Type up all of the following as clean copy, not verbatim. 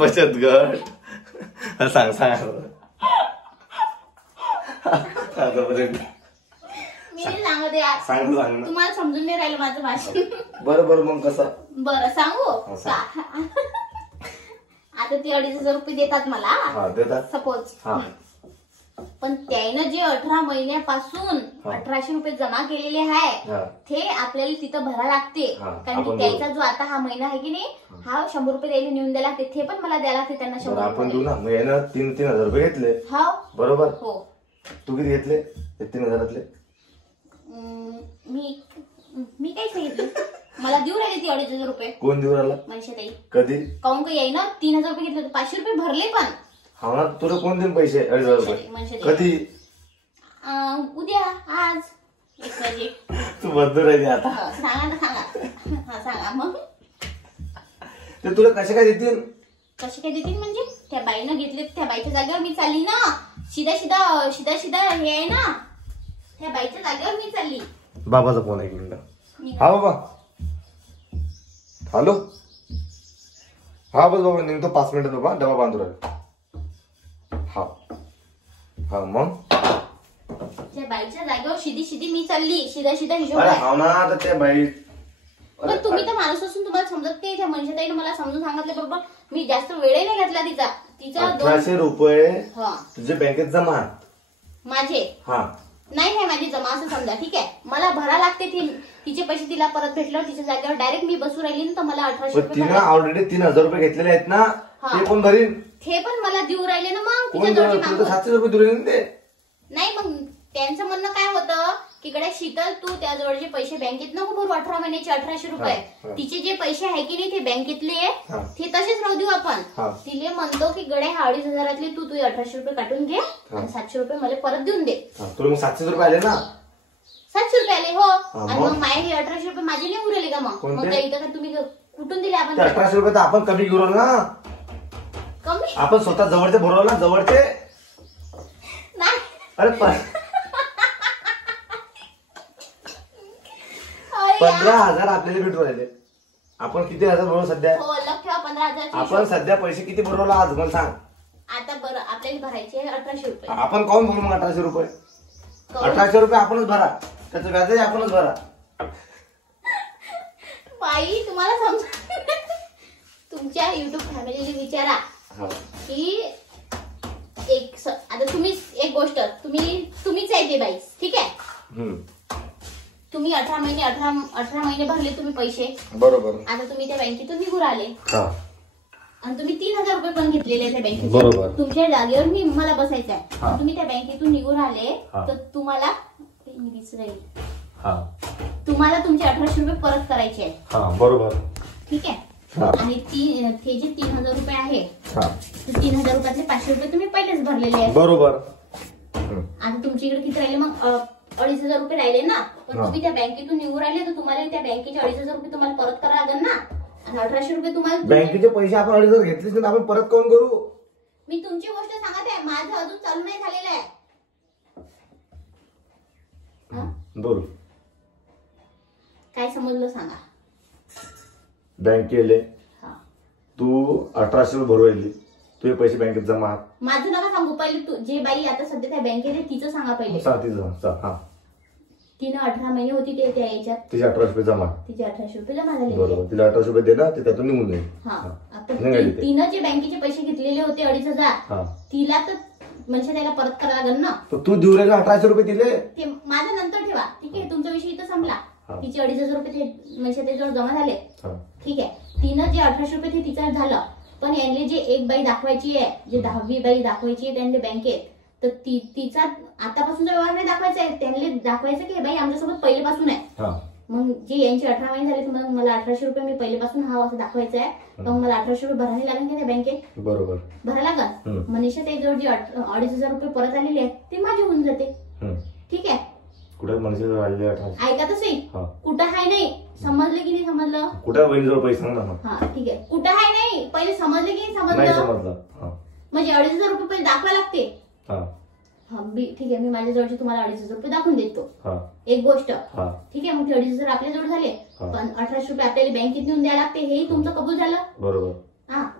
बचत गट सांग मी सांगते यार. सांग ना. तुम्हाला समजून नाही राहिलं माझं भाषण. बरोबर मग कसं? बरं सांगू. आता ते 2,500 रुपये देतात मला. देतात सपोज. पण त्यानं जे 18 महिन्यापासून 1,800 रुपये जमा केलेले आहे ते आपल्याला तिथं भरा लागते. कारण की त्याचा जो आता हा महिना आहे की नाही हा 100 रुपये द्यायला नेऊन द्यायला लागते. ते पण मला द्यायला लागते त्यांना 100 रुपये. आपण देऊ ना. मग यानं 3,000 रुपये घेतले. हो बरोबर. हो. तू किती घेतले 3,000तले? मी काहीच घेतले. मला देऊ राहिले ती 2,500 रुपये. कोण देऊ राहिला? मनशाताई. कधी? काऊन का येईना 3,000 रुपये घेतले 500 रुपये भरले पण. हा ना. तुला कोण देईन पैसे 2,500 रुपये? कधी? उद्या आज 1 वाजे. तू बदलू राहिली आता. सांगा ना सांगा. हा सांगा मग. ते तुला कसे काय देतील? कसे काय देतील म्हणजे त्या बाईनं घेतले त्या बाईच्या जागेवर मी चालली ना. सीधा हे आहे ना त्या बाईच्या जागेवर मी चालली. बाबाचा फोन आहे. 1 मिनिट. हा बाबा. हॅलो. हा बस बाबा निघतो 5 मिनिटात बाबा. डबा बांधू राहिला. हा मग त्या बाईच्या जागेवर सीधी मी चालली. सीधा हिशोब. हा ना. तर त्या बाई पण तुम्ही तर माणूस असून तुम्हाला समजत नाही. त्या मनशाताईने मला समजून सांगितलं बरोबर. मी जास्त वेळही नाही घातला तिचा 1,800 रुपये तुझे बँकेत जमा माझे. नाही माझी जमा असं समजा. ठीक आहे. मला भरा लागते. तिचे पैसे तिला परत भेटलं तिच्या जागेवर डायरेक्ट मी बसू राहिली ना तर मला 1,800 रुपये. तिने ऑलरेडी 3,000 रुपये घेतलेले आहेत ना. ते पण भरीन. ते पण मला देऊ राहिले ना. मग कोण 700 रुपये देऊ राहिले ते? नाही मग त्यांचं म्हणणं काय होतं की कडे शीतल तू त्याजवळचे पैसे बँकेत नको भरू 18 महिन्याचे 1,800 रुपये. तिचे जे पैसे आहे की नाही ते बँकेतले ते तसेच राहू देऊ आपण. तिले म्हणतो की गड्या 2,500 तू 1,800 रुपये काटून घे आणि 700 रुपये मला परत देऊन दे. तुला मग 700 रुपये आले ना? 700 रुपये आले. हो. आणि मग माझे हे 1,800 रुपये माझे नाही उरले का? मग काही इथं का तुम्ही कुठून दिले? आपण 1,800 रुपये तर आपण कमी घेऊ ना. कमी आपण स्वतः जवळचे भरवलं ना. जवळचे नाही. अरे 15,000 आपल्याला भेटू राहिले. आपण किती हजार भरवलं सध्या? हो लक्ष ठेवा 15,000. आपण सध्या पैसे किती भरवला आज मला सांग. आता बरं आपल्याला भरायचे 1,800 रुपये. आपण कोण भरू मग 1,800 रुपये? 1,800 रुपये आपणच भरा. त्याचं व्याजही आपणच भरा. बाई तुम्हाला समजा तुमच्या युट्यूब फॅमिलीला विचारा की आता तुम्ही एक गोष्ट तुम्हीच आहे ते बाई. ठीक आहे. तुम्ही 18 महिने भरले तुम्ही पैसे. बरोबर. आता तुम्ही त्या बँकेतून निघून आले आणि तुम्ही 3,000 रुपये पण घेतलेले त्या बँकेत. बरोबर. तुमच्या जागेवर मी मला बसायचं आहे. तुम्ही त्या बँकेतून निघून आले तर तुम्हाला तुम्हाला तुमचे 1,800 रुपये परत करायचे आहे. बरोबर. ठीक आहे. आणि ते जे 3,000 रुपये आहे 3,000 रुपयातले 500 रुपये तुम्ही पहिलेच भरलेले आहेत. बरोबर. आता तुमच्या इकडे किती राहिले मग 2,500 रुपये राहिले ना. पण तुम्ही त्या बँकेतून निघून राहिले तर तुम्हाला त्या बँकेचे 2,500 रुपये तुम्हाला परत करावं लागेल ना. आणि 1,800 रुपये तुम्हाला बँकेचे पैसे आपण 2,500 घेतलेच नाही आपण परत कोण करू? मी तुमची गोष्ट सांगत आहे. माझं अजून चालू नाही झालेलं आहे. बोल काय समजलं सांगा. बँकेले तू 1,800 रुपये भरू राहिली. तुझे पैसे बँकेत जमा. माझं नका सांगू. पहिले तू जे बाई आता सध्या त्या बँकेत आहे तिचं सांगा पहिले. तिनं 18 महिने होती ते त्या याच्यात तिचे 1,800 रुपये जमा. तिचे 1,800 रुपये जमा झाले. बरोबर. तिला 1,800 रुपये दे ना. त्यातून निघून जाईल. तिनं जे बँकेचे पैसे घेतलेले होते 2,500 तिला तर म्हणजे त्याला परत करावं लागेल ना. तू देऊ राहिला 1,800 रुपये दिले. ते माझं नंतर ठेवा. ठीक आहे. तुमचा विषय इथं संपला. तिचे 2,500 रुपये म्हणजे त्याच्यावर जमा झाले. ठीक आहे. तिनं जे 1,800 रुपये ते तिचं झालं. पण यांनी जे एक बाई दाखवायची आहे जे 10वी बाई दाखवायची आहे त्यांनी बँकेत तर तिचा आतापासूनचा व्यवहार नाही दाखवायचा आहे. त्यांनी दाखवायचं की बाई आमच्यासोबत पहिलेपासून आहे. मग जे यांचे 18 महिने झाले तर मला 1,800 रुपये मी पहिलेपासून असं दाखवायचं आहे. तर मग मला 1,800 रुपये भरायला लागेल का त्या बँकेत? बरोबर. भरायला लागेल. मनीषा त्याच्यावर जे 2,500 रुपये परत आलेले आहेत ते माझे होऊन जाते. ठीक आहे. कुठे मनीषा ऐका तसे कुठं हाय नाही. समजलं की नाही समजलं? कुठे बहिणीजवळ पैसे सांग ना. ठीक आहे. कुठं हाय नाही पहिले समजलं की नाही समजलं? म्हणजे 2,500 रुपये पहिले दाखवायला लागते. ठीक आहे. मी माझ्या जवळचे तुम्हाला 2,500 रुपये दाखवून देतो. एक गोष्ट. ठीक आहे. मग ते 2,500 आपल्या जवळ झाले पण 1,800 रुपये आपल्याला बँकेत नेऊन द्यायला लागते. हेही तुमचं कबूल झालं. बरोबर.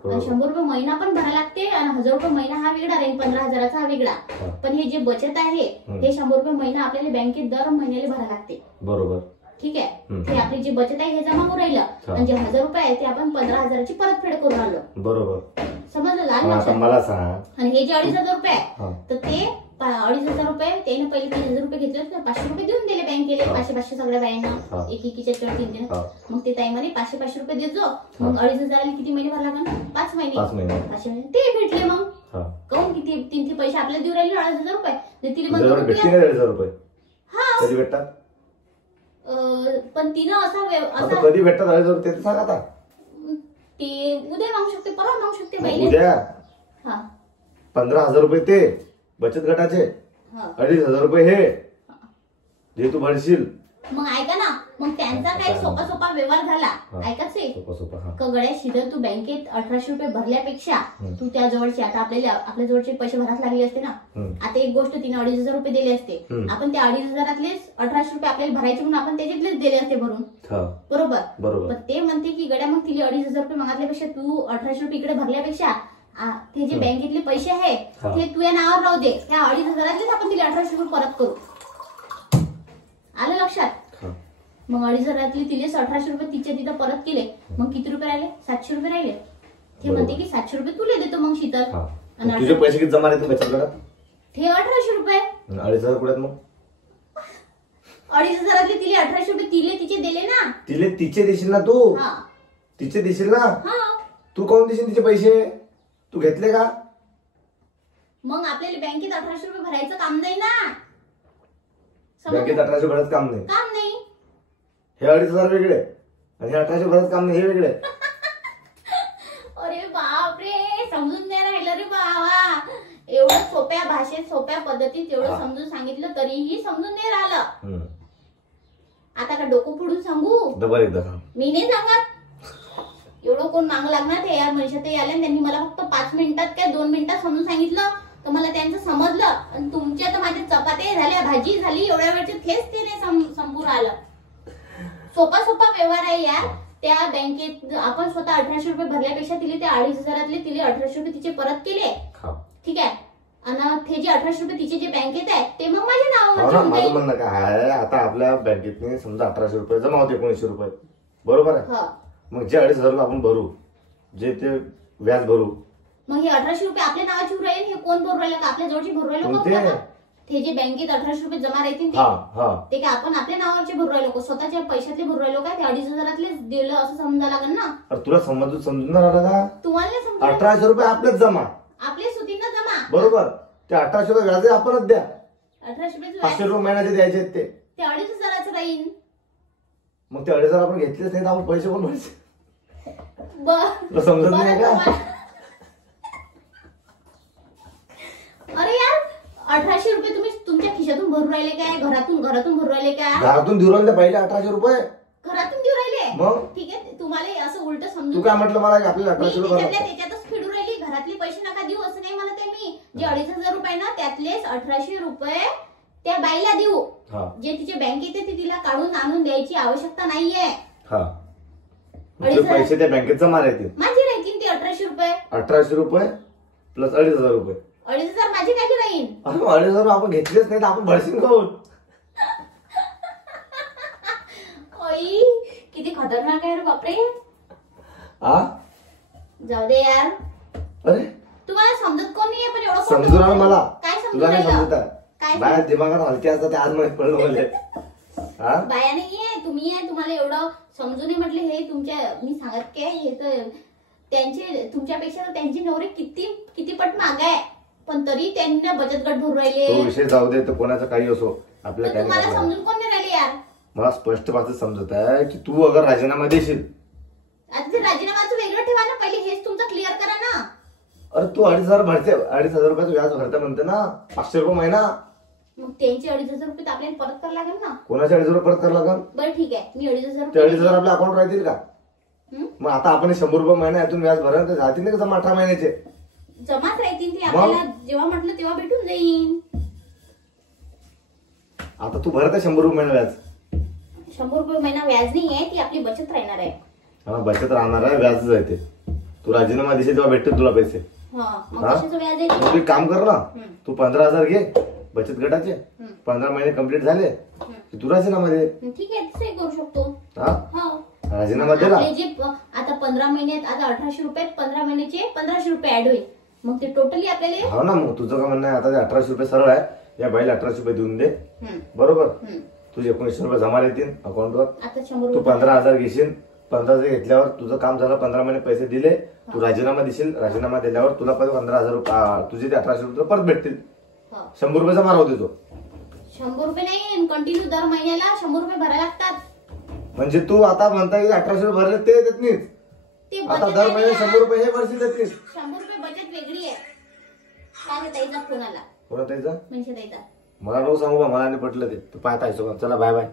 आणि 100 रुपये महिना पण भरायला लागते आणि 1000 रुपये महिना हा वेगळा राहील, 15,000चा हा वेगळा. पण हे जे बचत आहे हे 100 रुपये महिना आपल्याला बँकेत दर महिन्याला भरायला लागते. बरोबर. ठीक आहे. ते आपली जी बचत आहे हे जमा होऊन राहिलं आणि जे 1000 रुपये आहे ते आपण 15,000ची परतफेड करून राहिलो. बरोबर. समजलं? आता मला सांग, आणि हे जे 2,500 रुपये आहे तर ते 2,500 रुपये त्याने पहिले 3,000 रुपये घेतले होते, 500 रुपये देऊन दिले बँकेला. 500 सगळ्या बायांना एकीच्या चौकीने. मग ते ताई म्हणे 500 रुपये देत जो. मग 2,500 किती महिने भरायला लागणार? 5 महिने. 5 महिने ते भेटले. मग काऊन किती तीन पैसे आपल्याला देऊ राहिले 2,500 रुपये तिला रुपये. हा कधी भेटतात? पण तिनं असा कधी भेटतात 2,500 रुपये ते सांग आता. ते उद्या मागू शकते, परवा मागू शकते बाईने. उद्या 15,000 रुपये ते बचत गटाचे, 2,500 रुपये हे जे तू भरशील. मग ऐका ना, मग त्यांचा काही सोपा व्यवहार झाला. ऐकाच गड्या शिदल, तू बँकेत 1,800 रुपये भरल्यापेक्षा तू त्या जवळचे आता आपल्या जवळचे पैसे भरायला लागले असते ना. आता एक गोष्ट तिने 2,500 रुपये दिले असते, आपण त्या 2,500तलेच 1,800 रुपये आपल्याला भरायचे म्हणून आपण त्याच्यातलेच दिले असते भरून. बरोबर. पण ते म्हणते की गड्या मग तिला 2,500 रुपये मागितल्यापेक्षा तू 1,800 रुपये इकडे भरल्यापेक्षा ते जे बँकेतले पैसे आहे ते तुझ्या नावावर राहू दे. त्या 2,500तलेच आपण तिला 1,800 रुपये परत करू. आलं लक्षात? मग 2,500 तिलेच 1,800 रुपये तिच्या तिथं परत केले. मग किती रुपये राहिले? 700 रुपये राहिले. ते म्हणते की 700 रुपये तुला देतो मग शीतल. तुझे पैसे किती जमा राहते बचत गटात? ते 1,800 रुपये. 2,500 कुठे मग? 2,500 तिले 1,800 रुपये तिले तिचे दिले ना. तिले तिचे देशील ना तू? तिचे देशील ना? तू कोण देशील तिचे पैसे? तू घेतले का? मग आपल्याला बँकेत 1,800 रुपये भरायचं काम नाही ना. बँकेत 1,800 भरायचं काम नाही. हे 2,500 वेगळे आणि हे 1,800 भरायचं काम नाही, हे वेगळे. अरे बापरे, समजून नाही राहिलं रे बाबा. एवढं सोप्या भाषेत सोप्या पद्धतीत एवढं समजून सांगितलं तरीही समजून नाही राहिलं. आता का डोकं फोडून सांगू? डबल एकदा सांग. मी नाही सांगत. एवढं कोण माग लागणार? ते या मनुष्यात आले त्यांनी मला फक्त 5 मिनिटात काय 2 मिनिटात समजून सांगितलं तर मला त्यांचं समजलं. आणि तुमच्या तर माझ्या चपात्या झाल्या, भाजी झाली, एवढ्या वेळचे थेच ते संपूर आलं. सोपा व्यवहार आहे यार. त्या बँकेत आपण स्वतः 1,800 रुपये भरल्यापेक्षा तिने त्या 2,500तले तिने 1,800 रुपये तिचे परत केले. ठीक आहे. आणि ते जे 1,800 रुपये तिचे जे बँकेत आहे ते मग माझ्या नावावर. माझं म्हणणं काय आहे, आता आपल्या बँकेत समजा 1,800 रुपये जमा होते, 1,900 रुपये. बरोबर आहे. मग जे 2,500 रुपये आपण भरू, जे ते व्याज भरू, मग हे 1,800 रुपये आपल्या नावाची भरू राहील. हे कोण भरू राहिलं का? आपल्या जवळची भरू राहिलो. ते जे बँकेत 1,800 रुपये जमा राहतील ते काय आपण आपल्या नावावरचे भरू राहिलो, स्वतःच्या पैशातले भरू राहिलो काय? ते 2,500तलेच दिलं असं समजा लागेल ना. तुला समजून राहिलं का? तुम्हाला समजा 1,800 रुपये आपलेच जमा, आपल्या सुतीनं जमा. बरोबर. ते 1,800 रुपये व्याज आपणच द्या. 1,800 रुपये 500 रुपये महिन्याचे द्यायचे आहेत ते 2,500चं राहील. मग ते 2,500 आपण घेतलेच नाही तर आपण पैसे पण भरायचे. बरं समजत नाही का? अरे यार 1,800 रुपये तुम्ही तुमच्या खिशातून भरू राहिले काय? घरातून भरू राहिले काय? घरातून देऊ राहिले पहिले 1,800 रुपये घरातून देऊ राहिले. मग ठीक आहे. तुम्हाला असं उलट समजून तू काय म्हटलं मला? आपल्याला 1,800 रुपये त्याच्यातच फिडू राहिली. घरातले पैसे नका देऊ असं नाही म्हणत आहे मी. जे 2,500 रुपये ना त्यातलेच 1,800 रुपये त्या बाईला देऊ. जे तिच्या बँकेत ते तिला काढून आणून द्यायची आवश्यकता नाहीये. पैसे त्या बँकेत जमा राहतील. माझे राहतील ते 1,800 रुपये. 1,800 रुपये प्लस 2,500 रुपये. 2,500 माझे काय राहील? 2,500 आपण घेतलेच नाही तर आपण भरशील खाऊन. किती खतरनाक आहे रे बापरे. जाऊ दे यार. अरे तुम्हाला समजत कोण नाहीये पण एवढं समजून राहिलं मला. काय तुला नाही समजत? काय बाया दिमागात हलके असतात ते आज माहित पडलं मला. बाया नाहीये तुम्ही आहे. तुम्हाला एवढं समजून म्हटले हे तुमच्या मी सांगत काय हे तर त्यांचे तुमच्यापेक्षा तर त्यांचे नवरे किती पट माग आहे पण तरी त्यांना बचत गट भरू राहिले. तो विषय जाऊ दे. तर कोणाचा काही असो आपल्या काय तुम्हाला समजून कोण नाही राहिले यार. मला स्पष्ट भाषेत समजत आहे की तू अगर राजीनामा देशील. आता ते राजीनामाचं वेगळं ठेवा ना. पहिले हेच तुमचं क्लिअर करा ना. अरे तू 2,500 भरते. 2,500 रुपयाचं व्याज भरते म्हणते ना. 500 रुपये महिना. मग त्यांचे 2,500 रुपये तर आपल्याला परत करावं लागेल ना. कोणाचे 2,500 रुपये परत करावं लागेल? बरं ठीक आहे. मी 2,500 रुपये 2,500 आपल्या अकाउंट राहतील का? मग आता आपण 100 रुपये महिना यातून व्याज भरा तर जातील ना जमा 18 महिन्याचे. जमाच राहतील ते आपल्याला जेव्हा म्हटलं तेव्हा भेटून जाईल. आता तू भरत आहे 100 रुपये महिना व्याज. 100 रुपये महिना व्याज नाही आहे. ती आपली बचत राहणार आहे. बचत राहणार आहे. व्याजच आहे ते. तू राजीनामा देशील तेव्हा भेटतील तुला पैसे. मग कशाचं व्याज आहे ते? तू एक काम कर ना, तू 15,000 घे बचत गटाचे, 15 महिने कंप्लीट झाले की तू राजीनामा दे. ठीक आहे, तसंही करू शकतो. राजीनामा दे ना. आपले जे आता 15 महिन्यात आता 1800 रुपये 15 महिन्याचे 1500 रुपये ऍड होईल, मग ते टोटली आपल्याला. हो ना, मग तुझं काय म्हणणं आहे, आता 1800 रुपये सरळ आहे, या बाईला 1800 रुपये देऊन दे. बरोबर, तुझे 1900 रुपये जमा येतील अकाउंटवर. आता 100 तू 15,000 घेशील, 15,000 घेतल्यावर तुझं काम झालं, 15 महिने पैसे दिले, तू राजीनामा देशील, राजीनामा दिल्यावर तुला परत 15,000 रुपये, तुझे ते 1800 रुपये परत भेटतील. 100 रुपये जमा होते तो. 100 रुपये नाही, कंटिन्यू दर महिन्याला 100 रुपये भरायला लागतात. म्हणजे तू आता म्हणता की 1800 रुपये भरले ते देत नाहीत, आता दर महिने 100 रुपये हे वर्षी देतील. 100 रुपये बचत वेगळी आहे. काय ताईचा फोन आला? कोणा ताईचा? म्हणजे ताईचा. मला नको सांगू बा, मला नाही पटलं ते. तू पाहता चला बाय बाय.